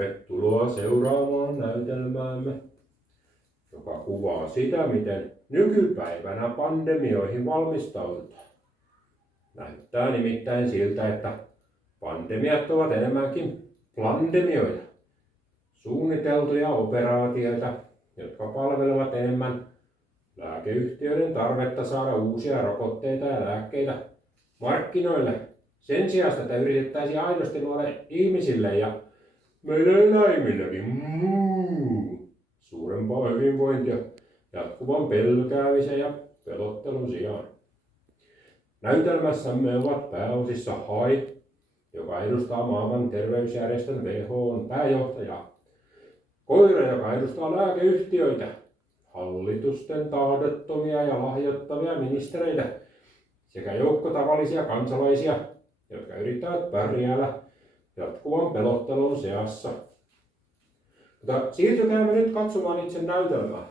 Tervetuloa seuraamaan näytelmäämme, joka kuvaa sitä, miten nykypäivänä pandemioihin valmistaudutaan. Näyttää nimittäin siltä, että pandemiat ovat enemmänkin plandemioita, suunniteltuja operaatioita, jotka palvelevat enemmän lääkeyhtiöiden tarvetta saada uusia rokotteita ja lääkkeitä markkinoille. Sen sijaan että yritettäisiin aidosti luoda ihmisille ja meidän eläimilläkin suurempaa hyvinvointia jatkuvan pelkäämisen ja pelottelun sijaan. Näytelmässämme ovat pääosissa Hai, joka edustaa maailman terveysjärjestön WHO:n pääjohtajaa, Koira, joka edustaa lääkeyhtiöitä, hallitusten tahdottomia ja lahjoittavia ministereitä sekä joukko tavallisia kansalaisia, jotka yrittävät pärjäällä jatkuvan pelottelun seassa. Mutta siirtykäämme nyt katsomaan itse näytelmää.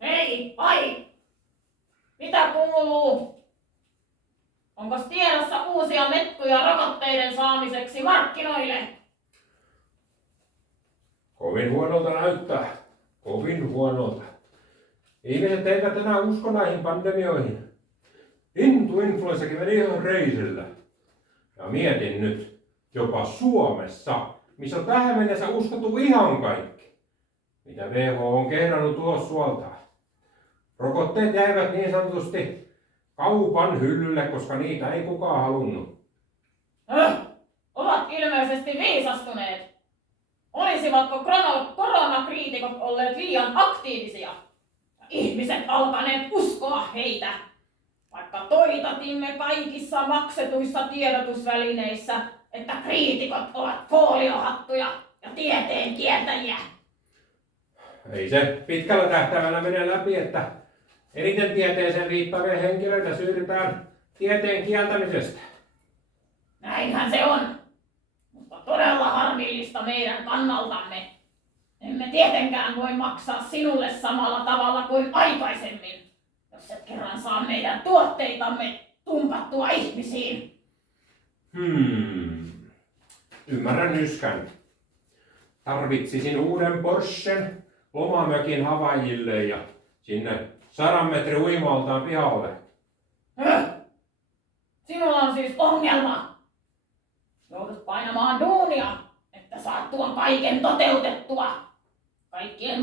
Hei, Hai! Mitä kuuluu? Onko tiedossa uusia metkuja rokotteiden saamiseksi markkinoille? Kovin huonolta näyttää. Kovin huonolta. Ihmiset eivät enää usko näihin pandemioihin. Lintuinfluenssakin meni ihan reisillä. Ja mietin nyt, jopa Suomessa, missä on tähän mennessä uskottu ihan kaikki, mitä WHO on kehdannut ulos suoltaan. Rokotteet jäivät niin sanotusti kaupan hyllylle, koska niitä ei kukaan halunnut. Ovat ilmeisesti viisastuneet. Olisivatko koronakriitikot olleet liian aktiivisia? Ihmiset alkaneet uskoa heitä, vaikka toitatimme kaikissa maksetuissa tiedotusvälineissä, että kriitikot ovat foliohattuja ja tieteen kieltäjiä. Ei se pitkällä tähtäimellä mene läpi, että eniten tieteeseen viittaavia henkilöitä syytetään tieteen kieltämisestä. Näinhän se on, mutta todella harmillista meidän kannaltamme. Emme tietenkään voi maksaa sinulle samalla tavalla kuin aikaisemmin, jos et kerran saa meidän tuotteitamme tumpattua ihmisiin. Ymmärrän yskän. Tarvitsisin uuden Porschen lomamökin Havaijille ja sinne 100 metrin uimaltaan pihalle. Sinulla on siis ongelma. Joudut painamaan duunia, että saat tuon kaiken toteutettua. Kaikkien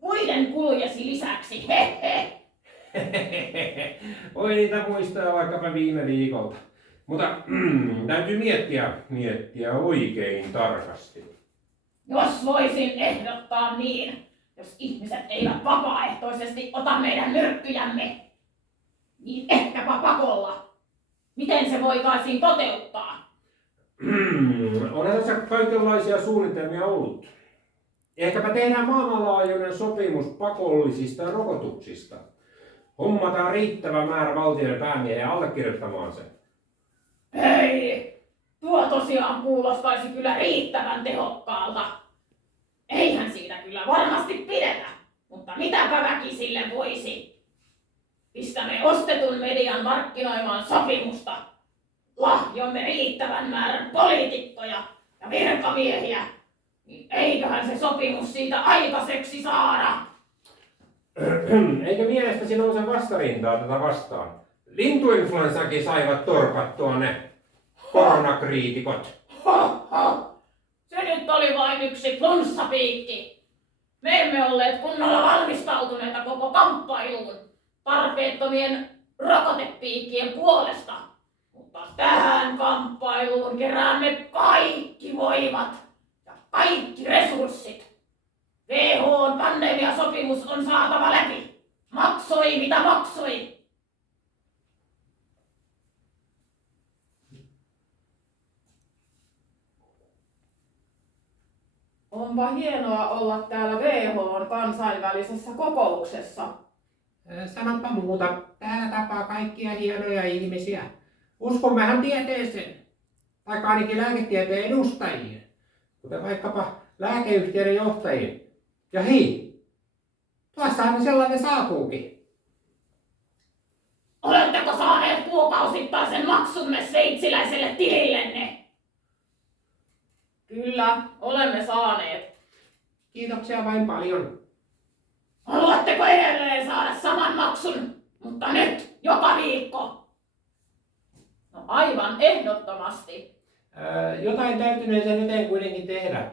muiden kulujesi lisäksi. Voi niitä muistaa vaikkapa viime viikolta. Mutta täytyy miettiä oikein tarkasti. Jos voisin ehdottaa niin, jos ihmiset eivät vapaaehtoisesti ota meidän myrkkyjämme, niin ehkäpä pakolla. Miten se voitaisiin toteuttaa? Onhan tässä kaikenlaisia suunnitelmia ollut. Ehkäpä tehdään maailmanlaajuinen sopimus pakollisista rokotuksista. Hommataan riittävä määrä valtioiden päämiehiä allekirjoittamaan se. Hei! Tuo tosiaan kuulostaisi kyllä riittävän tehokkaalta. Eihän siitä kyllä varmasti pidetä, mutta mitäpä väki sille voisi? Pistämme ostetun median markkinoimaan sopimusta. Lahjoimme riittävän määrän poliitikkoja ja virkamiehiä. Niin eiköhän se sopimus siitä aikaiseksi saada. Eikö mielestäsi nouse vastarintaa tätä vastaan? Lintuinfluenssakin saivat torpattua ne koronakriitikot. Se nyt oli vain yksi flunssapiikki. Me emme olleet kunnolla valmistautuneita koko kamppailuun tarpeettomien rokotepiikkien puolesta. Mutta tähän kamppailuun keräämme kaikki voimat ja kaikki resurssit. WHO:n pandemiasopimus on saatava läpi. Maksoi mitä maksoi. Onpa hienoa olla täällä WHO:n kansainvälisessä kokouksessa. Sanoppa muuta. Täällä tapaa kaikkia hienoja ihmisiä. Uskommehan tieteeseen. tai ainakin lääketieteen edustajiin, kuten vaikkapa lääkeyhtiöiden johtajiin. Ja hei, tuossahan sellainen saapuukin. Oletteko saaneet kuukausittaisen maksunne sveitsiläiselle tilillenne? Kyllä, olemme saaneet. Kiitoksia vain paljon. Haluatteko edelleen saada saman maksun, mutta nyt joka viikko? No aivan ehdottomasti. Jotain täytynee sen eteen kuitenkin tehdä.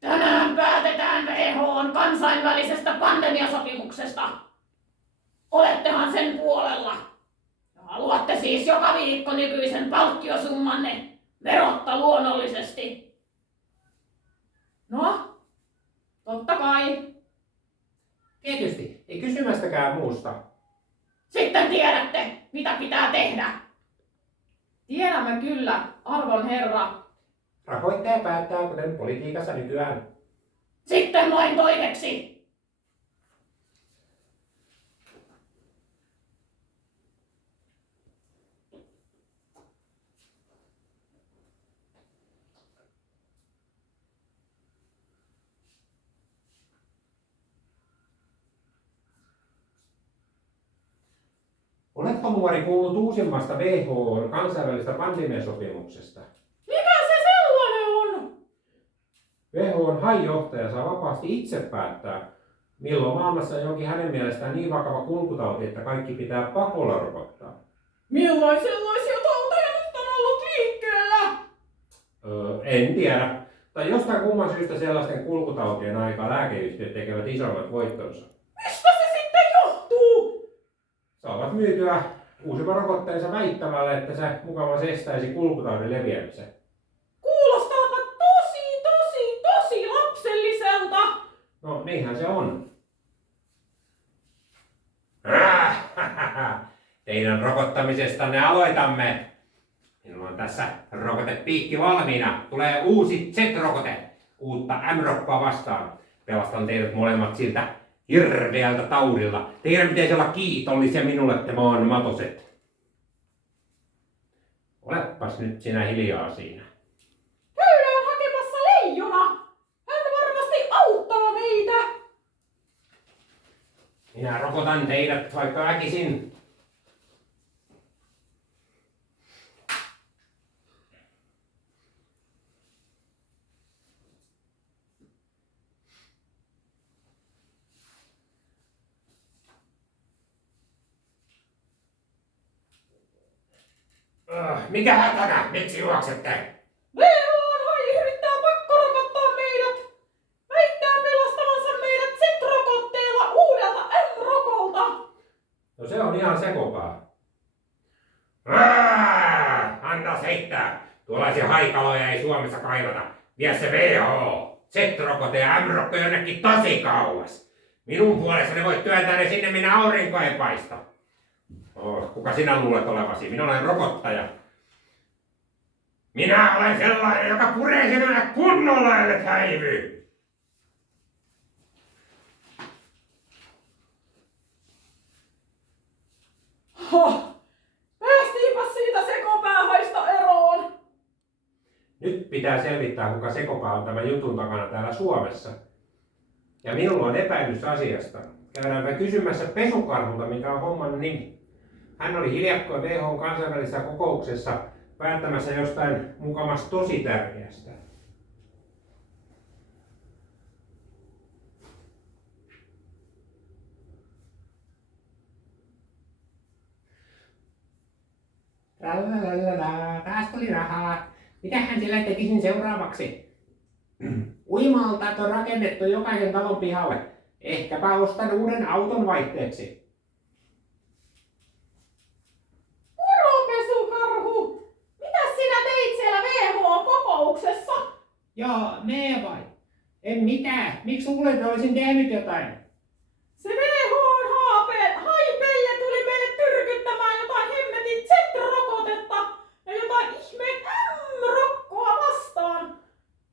Tänään päätetään WHO:n kansainvälisestä pandemiasopimuksesta. Olettehan sen puolella. Ja haluatte siis joka viikko nykyisen palkkiosummanne verotta luonnollisesti. No, totta kai. Tietysti, ei kysymästäkään muusta. Sitten tiedätte, mitä pitää tehdä. Tiedämme kyllä, arvon herra. Rahoittaja päättää, kuten politiikassa nykyään. Sitten vain toimeksi. Oletko nuori kuullut uusimmasta WHO:n kansainvälisestä pandemiasopimuksesta? Mikä se sellainen on? WHO:n HAI-johtaja saa vapaasti itse päättää, milloin maailmassa on jonkin hänen mielestään niin vakava kulkutauti, että kaikki pitää pakolla rokottaa. Milloin sellaisia tauteja nyt on ollut liikkeellä? En tiedä. Tai jostain kumman syystä sellaisten kulkutautien aikaa lääkeyhtiöt tekevät isommat voittonsa. Mistä se sitten johtuu? Saavat myytyä uusimman rokotteensa väittämällä, että se mukavasti estäisi kulkutaudin leviämisen. Kuulostaapa tosi lapselliselta. No niinhän se on. Teidän rokottamisestanne aloitamme. Minulla on tässä rokotepiikki valmiina. Tulee uusi Z-rokote. Uutta M-rokkoa vastaan. Pelastan teidät molemmat siltä hirveältä taudilta. Teidän pitäisi olla kiitollisia minulle, te maan matoset. Olepas nyt sinä hiljaa siinä. Käydään hakemassa leijona. Hän varmasti auttaa meitä. Minä rokotan teidät vaikka väkisin. Mikä hätänä? Miksi juoksette? WHO:n HAI yrittää pakkorokottaa meidät. Väittää pelastavansa meidät Z-rokotteella uudelta M-rokolta. No se on ihan sekopää. Anna heittää. Tuollaisia haikaloja ei Suomessa kaivata. Vie se WHO. Z-rokote ja M-rokko jonnekin tosi kauas. Minun puolestani voit työntää ne sinne, minne aurinko ei paista. Kuka sinä luulet olevasi? Minä olen rokottaja. Minä olen sellainen, joka puree sinulle kunnolla, ellet häivy. Päästiinpä siitä sekopäähaista eroon. Nyt pitää selvittää, kuka sekopää on tämän jutun takana täällä Suomessa. Ja minulla on epäilys asiasta. Käydäänpä kysymässä Pesukarhulta, mikä on homman nimi. Hän oli hiljakkoin WHO:n kansainvälisessä kokouksessa päättämässä jostain mukamasta tosi tärkeästä. Taas tuli rahaa. Mitähän siellä tekisin seuraavaksi? Uimaltaat on rakennettu jokaisen talon pihalle. Ehkäpä ostan uuden auton vaihteeksi. Moro, Pesukarhu! Mitäs sinä teit siellä WHO-kokouksessa? Joo, me vai? En mitään. Miksi luulet, että olisin tehnyt jotain? Se WHO:n haipelle tuli meille tyrkyttämään jotain hemmetin Z-rokotetta ja jotain ihmeen M-rokkoa vastaan.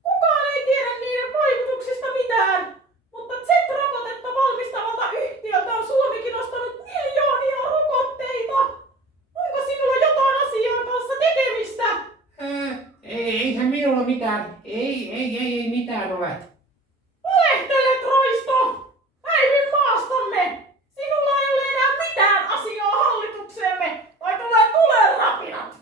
Kukaan ei tiedä niiden vaikutuksista mitään, mutta Z-rokotetta valmistavalta yhtiöltä on Suomikin ostanut miljoonia rokotteita. Onko sinulla jotain asian kanssa tekemistä? mitään. Ei mitään ole. Valehtelet, Roisto! Häivy maastamme! Sinulla ei ole enää mitään asiaa hallitukseemme, vai tulee tulenrapinat!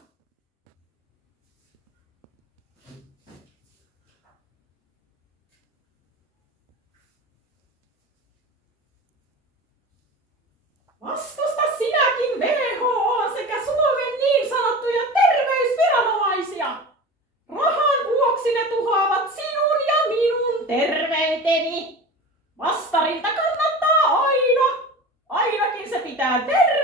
Vastusta sinäkin WHO sekä Suomen niin sanottuja terveysviranomaisia! Rahan vuoksi ne tuhoavat sinun ja minun terveyteni. Vastarinta kannattaa aina. Ainakin se pitää terveyteni